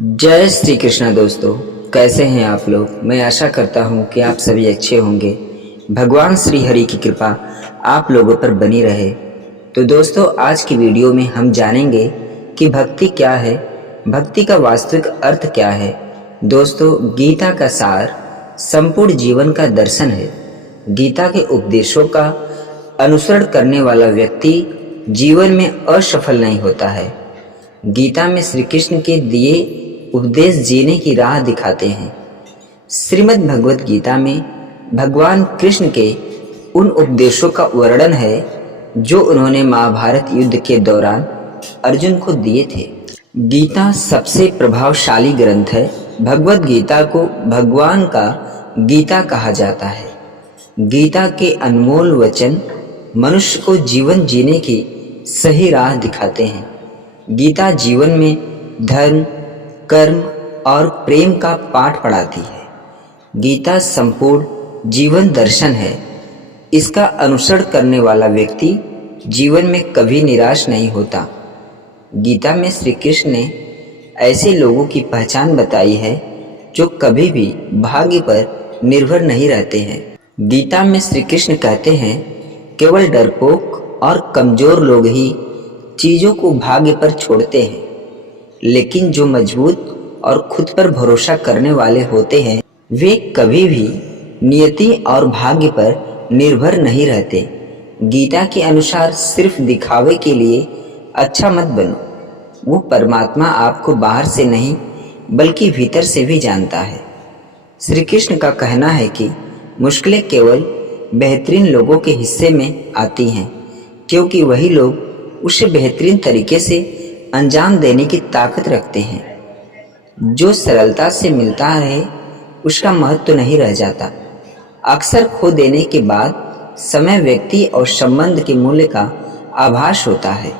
जय श्री कृष्णा दोस्तों, कैसे हैं आप लोग। मैं आशा करता हूं कि आप सभी अच्छे होंगे। भगवान श्री हरि की कृपा आप लोगों पर बनी रहे। तो दोस्तों, आज की वीडियो में हम जानेंगे कि भक्ति क्या है, भक्ति का वास्तविक अर्थ क्या है। दोस्तों, गीता का सार संपूर्ण जीवन का दर्शन है। गीता के उपदेशों का अनुसरण करने वाला व्यक्ति जीवन में असफल नहीं होता है। गीता में श्री कृष्ण के दिए उपदेश जीने की राह दिखाते हैं। श्रीमद् भगवत गीता में भगवान कृष्ण के उन उपदेशों का वर्णन है जो उन्होंने महाभारत युद्ध के दौरान अर्जुन को दिए थे। गीता सबसे प्रभावशाली ग्रंथ है। भगवत गीता को भगवान का गीता कहा जाता है। गीता के अनमोल वचन मनुष्य को जीवन जीने की सही राह दिखाते हैं। गीता जीवन में धर्म, कर्म और प्रेम का पाठ पढ़ाती है। गीता संपूर्ण जीवन दर्शन है। इसका अनुसरण करने वाला व्यक्ति जीवन में कभी निराश नहीं होता। गीता में श्री कृष्ण ने ऐसे लोगों की पहचान बताई है जो कभी भी भाग्य पर निर्भर नहीं रहते हैं। गीता में श्री कृष्ण कहते हैं, केवल डरपोक और कमजोर लोग ही चीज़ों को भाग्य पर छोड़ते हैं, लेकिन जो मजबूत और खुद पर भरोसा करने वाले होते हैं वे कभी भी नियति और भाग्य पर निर्भर नहीं रहते। गीता के अनुसार सिर्फ दिखावे के लिए अच्छा मत बनो। वो परमात्मा आपको बाहर से नहीं बल्कि भीतर से भी जानता है। श्री कृष्ण का कहना है कि मुश्किलें केवल बेहतरीन लोगों के हिस्से में आती हैं, क्योंकि वही लोग उसे बेहतरीन तरीके से अंजाम देने की ताकत रखते हैं। जो सरलता से मिलता है उसका महत्व नहीं रह जाता। अक्सर खो देने के बाद समय, व्यक्ति और संबंध के मूल्य का आभास होता है।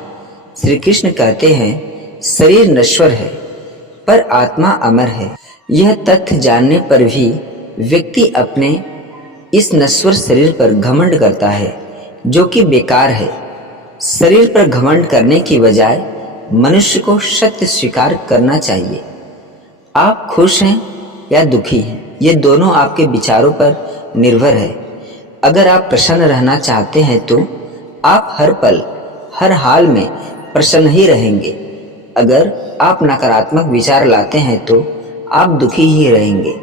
श्री कृष्ण कहते हैं, शरीर नश्वर है पर आत्मा अमर है। यह तथ्य जानने पर भी व्यक्ति अपने इस नश्वर शरीर पर घमंड करता है जो कि बेकार है। शरीर पर घमंड करने की बजाय मनुष्य को सत्य स्वीकार करना चाहिए। आप खुश हैं या दुखी हैं, ये दोनों आपके विचारों पर निर्भर है। अगर आप प्रसन्न रहना चाहते हैं तो आप हर पल, हर हाल में प्रसन्न ही रहेंगे। अगर आप नकारात्मक विचार लाते हैं तो आप दुखी ही रहेंगे।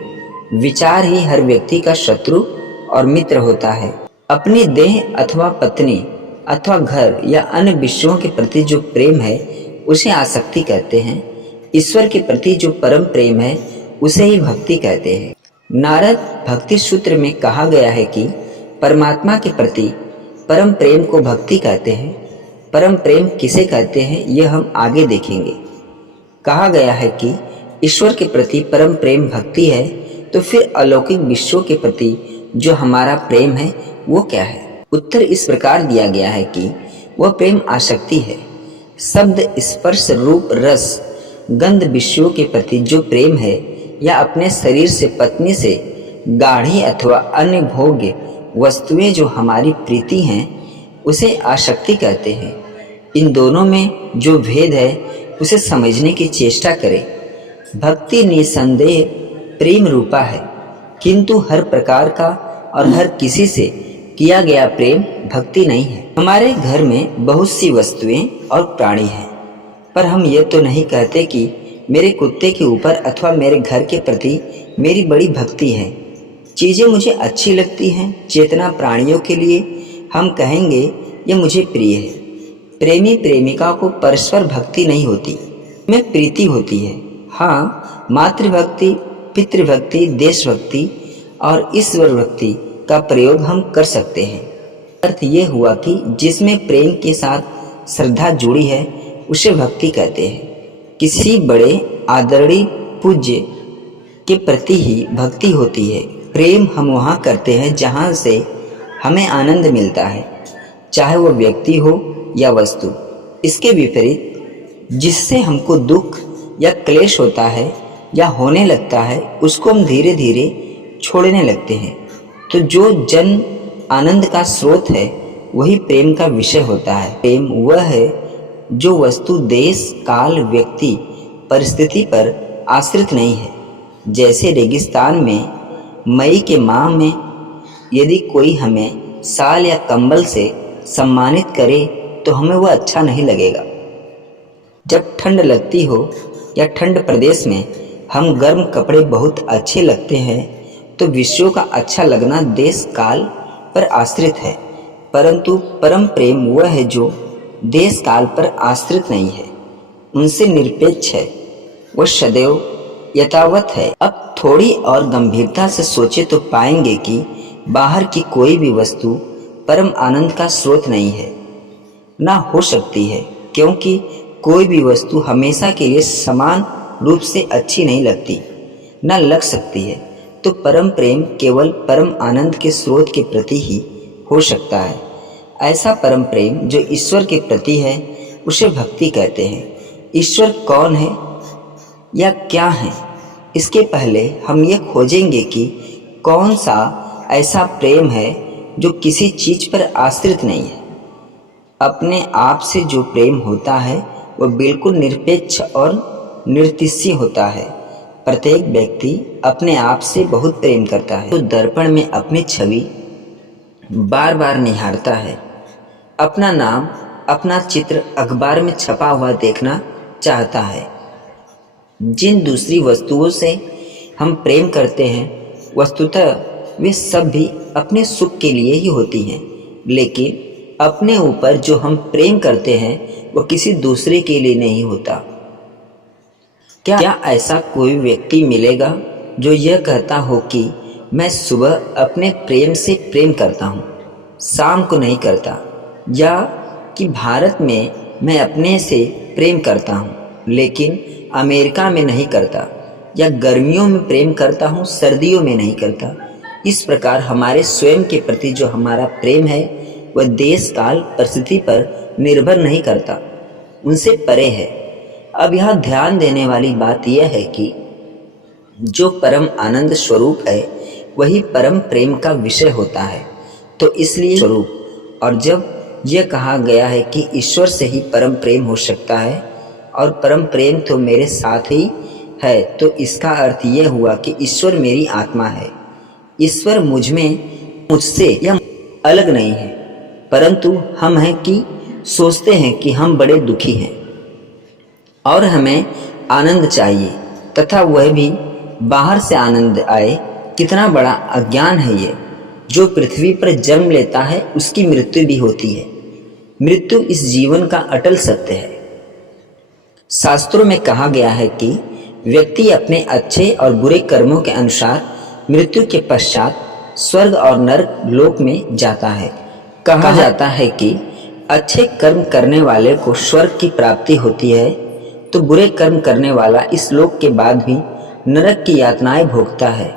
विचार ही हर व्यक्ति का शत्रु और मित्र होता है। अपनी देह अथवा पत्नी अथवा घर या अन्य विषयों के प्रति जो प्रेम है उसे आसक्ति कहते हैं। ईश्वर के प्रति जो परम प्रेम है उसे ही भक्ति कहते हैं। नारद भक्ति सूत्र में कहा गया है कि परमात्मा के प्रति परम प्रेम को भक्ति कहते हैं। परम प्रेम किसे कहते हैं यह हम आगे देखेंगे। कहा गया है कि ईश्वर के प्रति परम प्रेम भक्ति है, तो फिर अलौकिक विश्वों के प्रति जो हमारा प्रेम है वो क्या है? उत्तर इस प्रकार दिया गया है कि वह प्रेम आसक्ति है। शब्द, स्पर्श, रूप, रस, गंध विषयों के प्रति जो प्रेम है, या अपने शरीर से, पत्नी से, गाढ़ी अथवा अन्य भोग्य वस्तुएं जो हमारी प्रीति हैं उसे आसक्ति कहते हैं। इन दोनों में जो भेद है उसे समझने की चेष्टा करें। भक्ति निसंदेह प्रेम रूपा है, किंतु हर प्रकार का और हर किसी से किया गया प्रेम भक्ति नहीं है। हमारे घर में बहुत सी वस्तुएं और प्राणी हैं, पर हम ये तो नहीं कहते कि मेरे कुत्ते के ऊपर अथवा मेरे घर के प्रति मेरी बड़ी भक्ति है। चीज़ें मुझे अच्छी लगती हैं। चेतना प्राणियों के लिए हम कहेंगे ये मुझे प्रिय है। प्रेमी प्रेमिका को परस्पर भक्ति नहीं होती, में प्रीति होती है। हाँ, मातृभक्ति, पितृभक्ति, देशभक्ति और ईश्वर भक्ति का प्रयोग हम कर सकते हैं। अर्थ ये हुआ कि जिसमें प्रेम के साथ श्रद्धा जुड़ी है उसे भक्ति कहते हैं। किसी बड़े आदरणीय पूज्य के प्रति ही भक्ति होती है। प्रेम हम वहाँ करते हैं जहाँ से हमें आनंद मिलता है, चाहे वो व्यक्ति हो या वस्तु। इसके विपरीत जिससे हमको दुख या क्लेश होता है या होने लगता है उसको हम धीरे धीरे छोड़ने लगते हैं। तो जो जन आनंद का स्रोत है वही प्रेम का विषय होता है। प्रेम वह है जो वस्तु, देश, काल, व्यक्ति, परिस्थिति पर आश्रित नहीं है। जैसे रेगिस्तान में मई के माह में यदि कोई हमें शाल या कंबल से सम्मानित करे तो हमें वह अच्छा नहीं लगेगा। जब ठंड लगती हो या ठंड प्रदेश में हम गर्म कपड़े बहुत अच्छे लगते हैं तो विषयों का अच्छा लगना देश काल पर आश्रित है, परंतु परम प्रेम वह है जो देश काल पर आश्रित नहीं है, उनसे निरपेक्ष है, वह सदैव यथावत है। अब थोड़ी और गंभीरता से सोचे तो पाएंगे कि बाहर की कोई भी वस्तु परम आनंद का स्रोत नहीं है, ना हो सकती है, क्योंकि कोई भी वस्तु हमेशा के लिए समान रूप से अच्छी नहीं लगती, ना लग सकती है। तो परम प्रेम केवल परम आनंद के स्रोत के प्रति ही हो सकता है। ऐसा परम प्रेम जो ईश्वर के प्रति है उसे भक्ति कहते हैं। ईश्वर कौन है या क्या है, इसके पहले हम ये खोजेंगे कि कौन सा ऐसा प्रेम है जो किसी चीज पर आश्रित नहीं है। अपने आप से जो प्रेम होता है वह बिल्कुल निरपेक्ष और निर्तिशी होता है। प्रत्येक व्यक्ति अपने आप से बहुत प्रेम करता है, तो दर्पण में अपनी छवि बार बार निहारता है, अपना नाम, अपना चित्र अखबार में छपा हुआ देखना चाहता है। जिन दूसरी वस्तुओं से हम प्रेम करते हैं वस्तुतः वे सब भी अपने सुख के लिए ही होती हैं, लेकिन अपने ऊपर जो हम प्रेम करते हैं वह किसी दूसरे के लिए नहीं होता। क्या ऐसा कोई व्यक्ति मिलेगा जो यह कहता हो कि मैं सुबह अपने प्रेम से प्रेम करता हूँ, शाम को नहीं करता, या कि भारत में मैं अपने से प्रेम करता हूँ लेकिन अमेरिका में नहीं करता, या गर्मियों में प्रेम करता हूँ सर्दियों में नहीं करता। इस प्रकार हमारे स्वयं के प्रति जो हमारा प्रेम है वह देश काल परिस्थिति पर निर्भर नहीं करता, उनसे परे है। अब यहाँ ध्यान देने वाली बात यह है कि जो परम आनंद स्वरूप है वही परम प्रेम का विषय होता है। तो इसलिए स्वरूप, और जब यह कहा गया है कि ईश्वर से ही परम प्रेम हो सकता है और परम प्रेम तो मेरे साथ ही है, तो इसका अर्थ यह हुआ कि ईश्वर मेरी आत्मा है। ईश्वर मुझ में, मुझसे या अलग नहीं है, परंतु हम हैं कि सोचते हैं कि हम बड़े दुखी हैं और हमें आनंद चाहिए, तथा वह भी बाहर से आनंद आए। कितना बड़ा अज्ञान है ये। जो पृथ्वी पर जन्म लेता है उसकी मृत्यु भी होती है। मृत्यु इस जीवन का अटल सत्य है। शास्त्रों में कहा गया है कि व्यक्ति अपने अच्छे और बुरे कर्मों के अनुसार मृत्यु के पश्चात स्वर्ग और नरक लोक में जाता है। कहा जाता है कि अच्छे कर्म करने वाले को स्वर्ग की प्राप्ति होती है, तो बुरे कर्म करने वाला इस लोक के बाद भी नरक की यातनाएं भोगता है।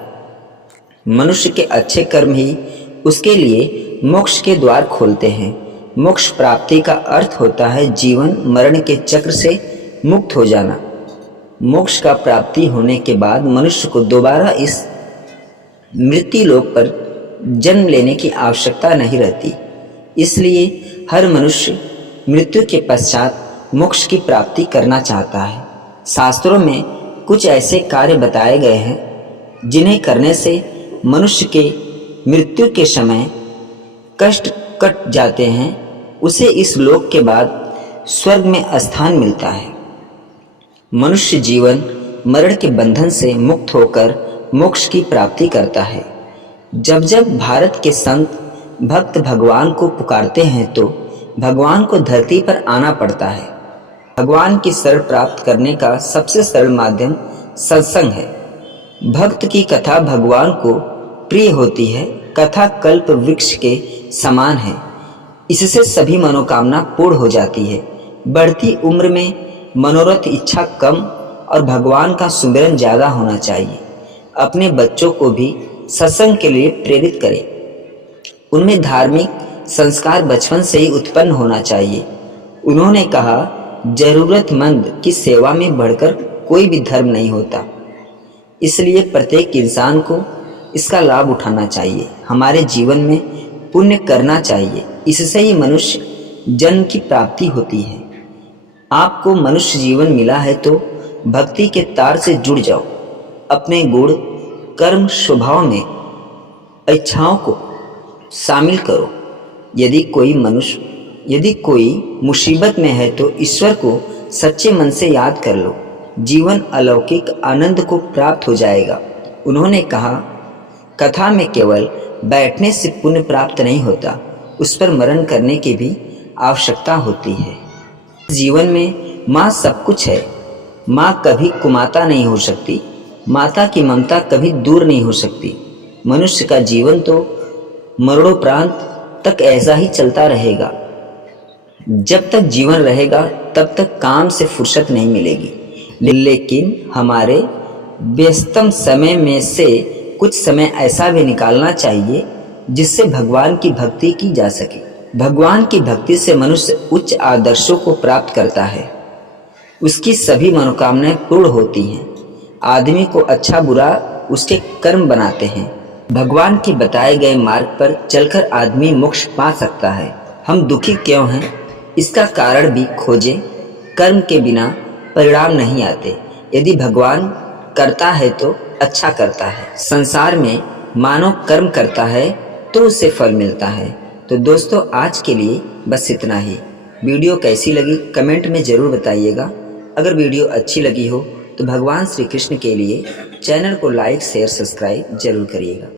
मनुष्य के अच्छे कर्म ही उसके लिए मोक्ष के द्वार खोलते हैं। मोक्ष प्राप्ति का अर्थ होता है जीवन मरण के चक्र से मुक्त हो जाना। मोक्ष का प्राप्ति होने के बाद मनुष्य को दोबारा इस मृत्यु लोक पर जन्म लेने की आवश्यकता नहीं रहती। इसलिए हर मनुष्य मृत्यु के पश्चात मोक्ष की प्राप्ति करना चाहता है। शास्त्रों में कुछ ऐसे कार्य बताए गए हैं जिन्हें करने से मनुष्य के मृत्यु के समय कष्ट कट जाते हैं, उसे इस लोक के बाद स्वर्ग में स्थान मिलता है। मनुष्य जीवन मरण के बंधन से मुक्त होकर मोक्ष की प्राप्ति करता है। जब जब भारत के संत भक्त भगवान को पुकारते हैं तो भगवान को धरती पर आना पड़ता है। भगवान की शरण प्राप्त करने का सबसे सरल माध्यम सत्संग है। भक्त की कथा भगवान को प्रिय होती है। कथा कल्प वृक्ष के समान है। इससे सभी मनोकामना पूर्ण हो जाती है। बढ़ती उम्र में मनोरथ इच्छा कम और भगवान का सुमिरन ज्यादा होना चाहिए। अपने बच्चों को भी सत्संग के लिए प्रेरित करें। उनमें धार्मिक संस्कार बचपन से ही उत्पन्न होना चाहिए। उन्होंने कहा, जरूरतमंद की सेवा में बढ़कर कोई भी धर्म नहीं होता। इसलिए प्रत्येक इंसान को इसका लाभ उठाना चाहिए। हमारे जीवन में पुण्य करना चाहिए। इससे ही मनुष्य जन्म की प्राप्ति होती है। आपको मनुष्य जीवन मिला है तो भक्ति के तार से जुड़ जाओ। अपने गुण, कर्म, स्वभाव में इच्छाओं को शामिल करो। यदि कोई मुसीबत में है तो ईश्वर को सच्चे मन से याद कर लो। जीवन अलौकिक आनंद को प्राप्त हो जाएगा। उन्होंने कहा, कथा में केवल बैठने से पुण्य प्राप्त नहीं होता, उस पर मनन करने की भी आवश्यकता होती है। जीवन में माँ सब कुछ है। माँ कभी कुमाता नहीं हो सकती। माता की ममता कभी दूर नहीं हो सकती। मनुष्य का जीवन तो मरणोपरांत तक ऐसा ही चलता रहेगा। जब तक जीवन रहेगा तब तक काम से फुर्सत नहीं मिलेगी, लेकिन हमारे व्यस्तम समय में से कुछ समय ऐसा भी निकालना चाहिए जिससे भगवान की भक्ति की जा सके। भगवान की भक्ति से मनुष्य उच्च आदर्शों को प्राप्त करता है। उसकी सभी मनोकामनाएं पूर्ण होती हैं। आदमी को अच्छा बुरा उसके कर्म बनाते हैं। भगवान के बताए गए मार्ग पर चलकर आदमी मोक्ष पा सकता है। हम दुखी क्यों हैं, इसका कारण भी खोजें। कर्म के बिना परिणाम नहीं आते। यदि भगवान करता है तो अच्छा करता है। संसार में मानव कर्म करता है तो उसे फल मिलता है। तो दोस्तों, आज के लिए बस इतना ही। वीडियो कैसी लगी कमेंट में ज़रूर बताइएगा। अगर वीडियो अच्छी लगी हो तो भगवान श्री कृष्ण के लिए चैनल को लाइक, शेयर, सब्सक्राइब जरूर करिएगा।